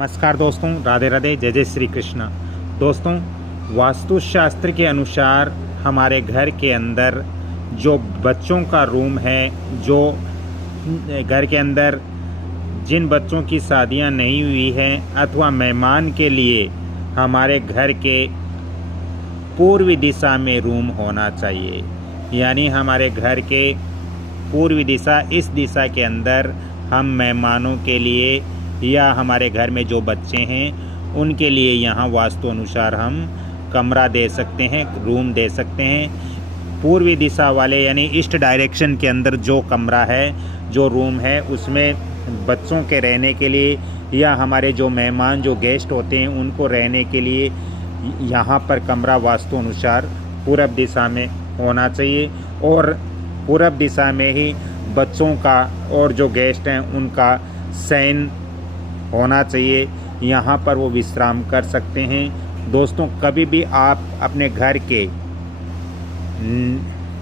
नमस्कार दोस्तों, राधे राधे, जय जय श्री कृष्ण। दोस्तों, वास्तुशास्त्र के अनुसार हमारे घर के अंदर जो बच्चों का रूम है, जो घर के अंदर जिन बच्चों की शादियां नहीं हुई हैं अथवा मेहमान के लिए हमारे घर के पूर्वी दिशा में रूम होना चाहिए। यानी हमारे घर के पूर्वी दिशा, इस दिशा के अंदर हम मेहमानों के लिए या हमारे घर में जो बच्चे हैं उनके लिए यहाँ वास्तु अनुसार हम कमरा दे सकते हैं, रूम दे सकते हैं। पूर्वी दिशा वाले यानी ईस्ट डायरेक्शन के अंदर जो कमरा है, जो रूम है, उसमें बच्चों के रहने के लिए या हमारे जो मेहमान, जो गेस्ट होते हैं उनको रहने के लिए यहाँ पर कमरा वास्तु अनुसार पूरब दिशा में होना चाहिए। और पूरब दिशा में ही बच्चों का और जो गेस्ट हैं उनका शयन होना चाहिए। यहाँ पर वो विश्राम कर सकते हैं। दोस्तों, कभी भी आप अपने घर के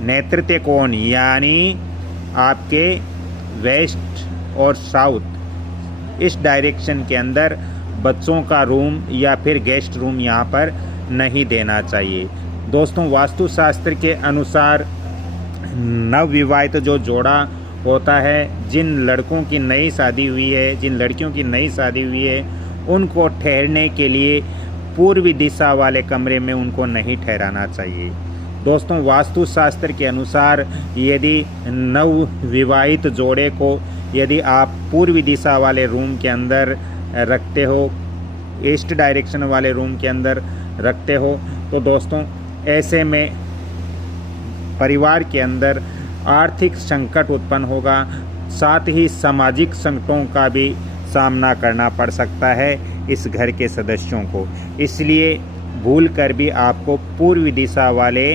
नेतृत्व कोण यानी आपके वेस्ट और साउथ, इस डायरेक्शन के अंदर बच्चों का रूम या फिर गेस्ट रूम यहाँ पर नहीं देना चाहिए। दोस्तों, वास्तुशास्त्र के अनुसार नवविवाहित जो जोड़ा होता है, जिन लड़कों की नई शादी हुई है, जिन लड़कियों की नई शादी हुई है, उनको ठहरने के लिए पूर्वी दिशा वाले कमरे में उनको नहीं ठहराना चाहिए। दोस्तों, वास्तुशास्त्र के अनुसार यदि नवविवाहित जोड़े को यदि आप पूर्वी दिशा वाले रूम के अंदर रखते हो, ईस्ट डायरेक्शन वाले रूम के अंदर रखते हो, तो दोस्तों ऐसे में परिवार के अंदर आर्थिक संकट उत्पन्न होगा, साथ ही सामाजिक संकटों का भी सामना करना पड़ सकता है इस घर के सदस्यों को। इसलिए भूल कर भी आपको पूर्वी दिशा वाले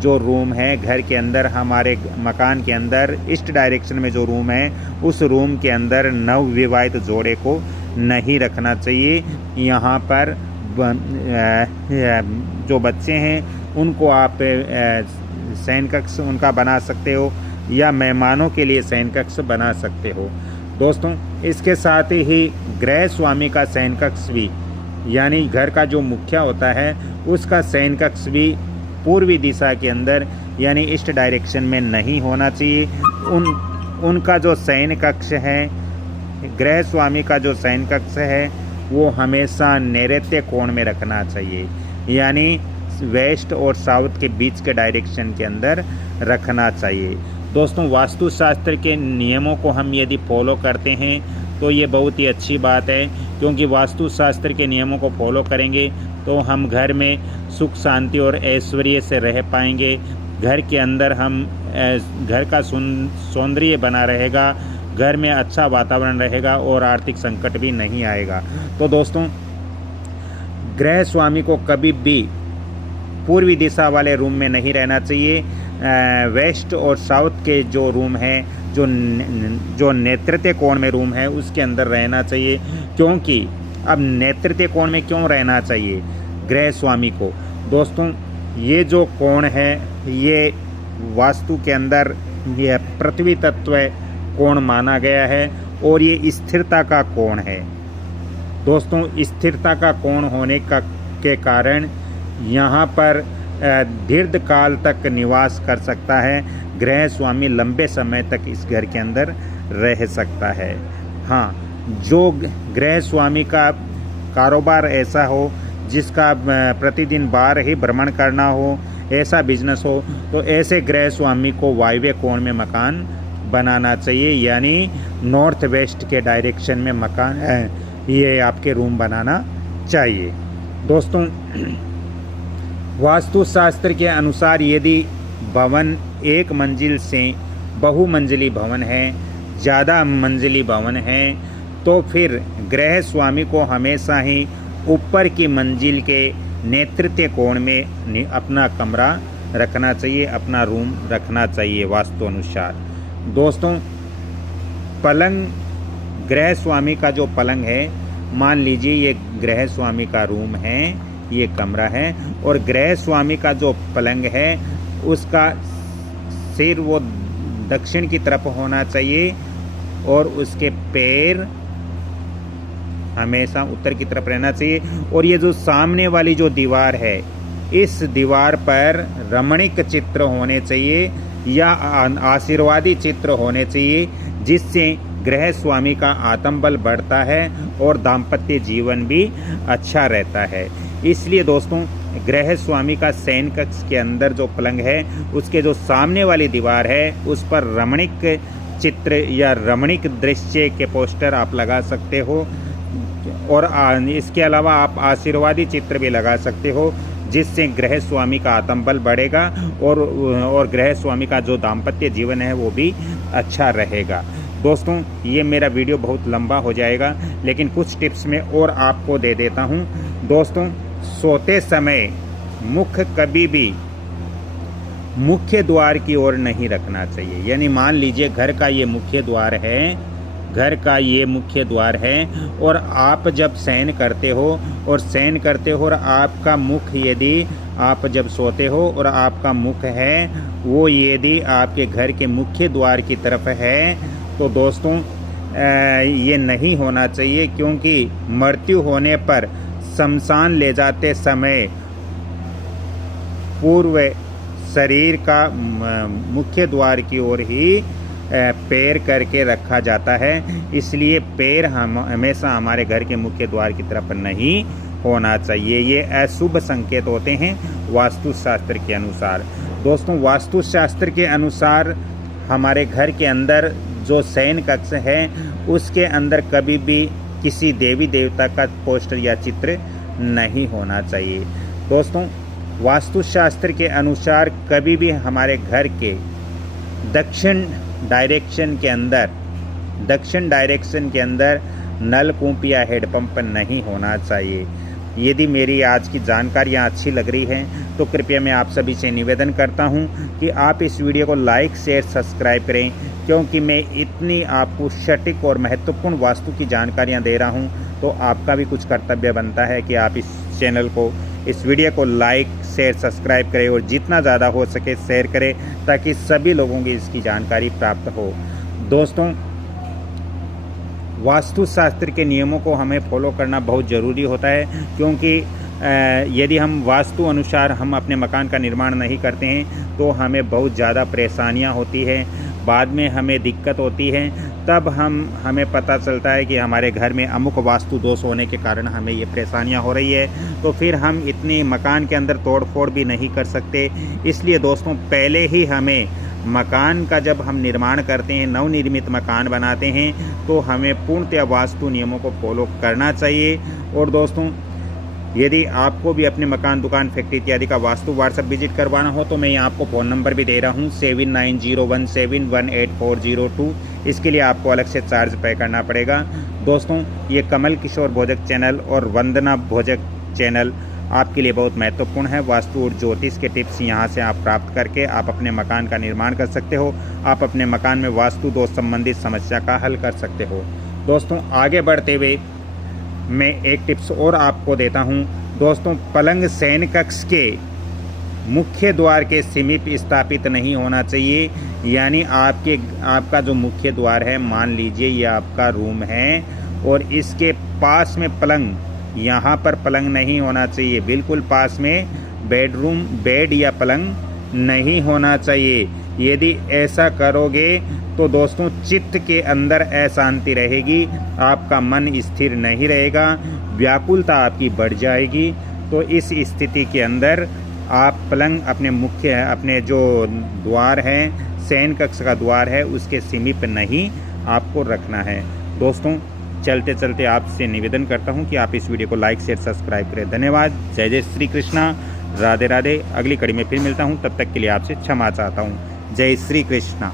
जो रूम है घर के अंदर, हमारे मकान के अंदर ईस्ट डायरेक्शन में जो रूम है, उस रूम के अंदर नवविवाहित जोड़े को नहीं रखना चाहिए। यहाँ पर जो बच्चे हैं उनको आप शयन कक्ष उनका बना सकते हो या मेहमानों के लिए शयन कक्ष बना सकते हो। दोस्तों, इसके साथ ही गृह स्वामी का शयन कक्ष भी, यानी घर का जो मुखिया होता है उसका शयन कक्ष भी पूर्वी दिशा के अंदर यानी ईस्ट डायरेक्शन में नहीं होना चाहिए। उनका जो शयन कक्ष है, गृह स्वामी का जो शयन कक्ष है, वो हमेशा नैऋत्य कोण में रखना चाहिए, यानी वेस्ट और साउथ के बीच के डायरेक्शन के अंदर रखना चाहिए। दोस्तों, वास्तुशास्त्र के नियमों को हम यदि फॉलो करते हैं तो ये बहुत ही अच्छी बात है, क्योंकि वास्तुशास्त्र के नियमों को फॉलो करेंगे तो हम घर में सुख शांति और ऐश्वर्य से रह पाएंगे। घर के अंदर हम घर का सौंदर्य बना रहेगा, घर में अच्छा वातावरण रहेगा और आर्थिक संकट भी नहीं आएगा। तो दोस्तों, गृह स्वामी को कभी भी पूर्वी दिशा वाले रूम में नहीं रहना चाहिए। वेस्ट और साउथ के जो रूम है, जो नेतृत्व कोण में रूम है, उसके अंदर रहना चाहिए। क्योंकि अब नेतृत्व कोण में क्यों रहना चाहिए गृह स्वामी को? दोस्तों, ये जो कोण है ये वास्तु के अंदर ये पृथ्वी तत्व कोण माना गया है और ये स्थिरता का कोण है। दोस्तों, स्थिरता का कोण होने के कारण यहाँ पर दीर्घ काल तक निवास कर सकता है गृह स्वामी, लंबे समय तक इस घर के अंदर रह सकता है। हाँ, जो गृह स्वामी का कारोबार ऐसा हो जिसका प्रतिदिन बार ही भ्रमण करना हो, ऐसा बिजनेस हो, तो ऐसे गृह स्वामी को वायव्य कोण में मकान बनाना चाहिए, यानी नॉर्थ वेस्ट के डायरेक्शन में मकान ये आपके रूम बनाना चाहिए। दोस्तों, वास्तुशास्त्र के अनुसार यदि भवन एक मंजिल से बहुमंजिली भवन है, ज़्यादा मंजिली भवन है, तो फिर गृह स्वामी को हमेशा ही ऊपर की मंजिल के नेतृत्व कोण में अपना कमरा रखना चाहिए, अपना रूम रखना चाहिए वास्तु अनुसार। दोस्तों, पलंग, गृह स्वामी का जो पलंग है, मान लीजिए ये गृह स्वामी का रूम है, ये कमरा है, और गृह स्वामी का जो पलंग है उसका सिर वो दक्षिण की तरफ होना चाहिए और उसके पैर हमेशा उत्तर की तरफ रहना चाहिए। और ये जो सामने वाली जो दीवार है, इस दीवार पर रमणीक चित्र होने चाहिए या आशीर्वादी चित्र होने चाहिए, जिससे गृह स्वामी का आत्मबल बढ़ता है और दाम्पत्य जीवन भी अच्छा रहता है। इसलिए दोस्तों, गृह स्वामी का शयन कक्ष के अंदर जो पलंग है, उसके जो सामने वाली दीवार है, उस पर रमणीक चित्र या रमणीक दृश्य के पोस्टर आप लगा सकते हो। और इसके अलावा आप आशीर्वादी चित्र भी लगा सकते हो, जिससे गृह स्वामी का आत्मबल बढ़ेगा और गृह स्वामी का जो दाम्पत्य जीवन है वो भी अच्छा रहेगा। दोस्तों, ये मेरा वीडियो बहुत लंबा हो जाएगा, लेकिन कुछ टिप्स मैं और आपको दे देता हूँ। दोस्तों, सोते समय मुख कभी भी मुख्य द्वार की ओर नहीं रखना चाहिए। यानी मान लीजिए घर का ये मुख्य द्वार है और आप जब शयन करते हो और आपका मुख, यदि आप जब सोते हो और आपका मुख है वो यदि आपके घर के मुख्य द्वार की तरफ है, तो दोस्तों ये नहीं होना चाहिए, क्योंकि मृत्यु होने पर शमशान ले जाते समय पूर्व शरीर का मुख्य द्वार की ओर ही पैर करके रखा जाता है। इसलिए पैर हमेशा हमारे घर के मुख्य द्वार की तरफ नहीं होना चाहिए। ये अशुभ संकेत होते हैं वास्तुशास्त्र के अनुसार। दोस्तों, वास्तुशास्त्र के अनुसार हमारे घर के अंदर जो शयन कक्ष है, उसके अंदर कभी भी किसी देवी देवता का पोस्टर या चित्र नहीं होना चाहिए। दोस्तों, वास्तुशास्त्र के अनुसार कभी भी हमारे घर के दक्षिण डायरेक्शन के अंदर नलकूप या हेडपंप नहीं होना चाहिए। यदि मेरी आज की जानकारियाँ अच्छी लग रही हैं तो कृपया मैं आप सभी से निवेदन करता हूं कि आप इस वीडियो को लाइक, शेयर, सब्सक्राइब करें, क्योंकि मैं इतनी आपको सटीक और महत्वपूर्ण वास्तु की जानकारियां दे रहा हूं, तो आपका भी कुछ कर्तव्य बनता है कि आप इस वीडियो को लाइक, शेयर, सब्सक्राइब करें और जितना ज़्यादा हो सके शेयर करें, ताकि सभी लोगों की इसकी जानकारी प्राप्त हो। दोस्तों, वास्तुशास्त्र के नियमों को हमें फॉलो करना बहुत ज़रूरी होता है, क्योंकि यदि हम वास्तु अनुसार हम अपने मकान का निर्माण नहीं करते हैं तो हमें बहुत ज़्यादा परेशानियां होती हैं, बाद में हमें दिक्कत होती है। तब हमें पता चलता है कि हमारे घर में अमुक वास्तु दोष होने के कारण हमें ये परेशानियां हो रही है, तो फिर हम इतनी मकान के अंदर तोड़-फोड़ भी नहीं कर सकते। इसलिए दोस्तों, पहले ही हमें मकान का जब हम निर्माण करते हैं, नवनिर्मित मकान बनाते हैं, तो हमें पूर्णतः वास्तु नियमों को फॉलो करना चाहिए। और दोस्तों, यदि आपको भी अपने मकान, दुकान, फैक्ट्री इत्यादि का वास्तु व्हाट्सएप विजिट करवाना हो तो मैं यहाँ आपको फ़ोन नंबर भी दे रहा हूँ 7901718402। इसके लिए आपको अलग से चार्ज पे करना पड़ेगा। दोस्तों, ये कमल किशोर भोजक चैनल और वंदना भोजक चैनल आपके लिए बहुत महत्वपूर्ण है। वास्तु और ज्योतिष के टिप्स यहाँ से आप प्राप्त करके आप अपने मकान का निर्माण कर सकते हो। आप अपने मकान में वास्तु दोष संबंधित समस्या का हल कर सकते हो। दोस्तों, आगे बढ़ते हुए मैं एक टिप्स और आपको देता हूं। दोस्तों, पलंग शयन कक्ष के मुख्य द्वार के समीप स्थापित नहीं होना चाहिए। यानी आपका जो मुख्य द्वार है, मान लीजिए ये आपका रूम है और इसके पास में पलंग, यहाँ पर पलंग नहीं होना चाहिए। बिल्कुल पास में बेड या पलंग नहीं होना चाहिए। यदि ऐसा करोगे तो दोस्तों, चित्त के अंदर अशांति रहेगी, आपका मन स्थिर नहीं रहेगा, व्याकुलता आपकी बढ़ जाएगी। तो इस स्थिति के अंदर आप पलंग अपने जो द्वार है, शयन कक्ष का द्वार है, उसके समीप नहीं आपको रखना है। दोस्तों, चलते चलते आपसे निवेदन करता हूं कि आप इस वीडियो को लाइक, शेयर, सब्सक्राइब करें। धन्यवाद। जय जय श्री कृष्णा। राधे राधे। अगली कड़ी में फिर मिलता हूं, तब तक के लिए आपसे क्षमा चाहता हूं। जय श्री कृष्णा।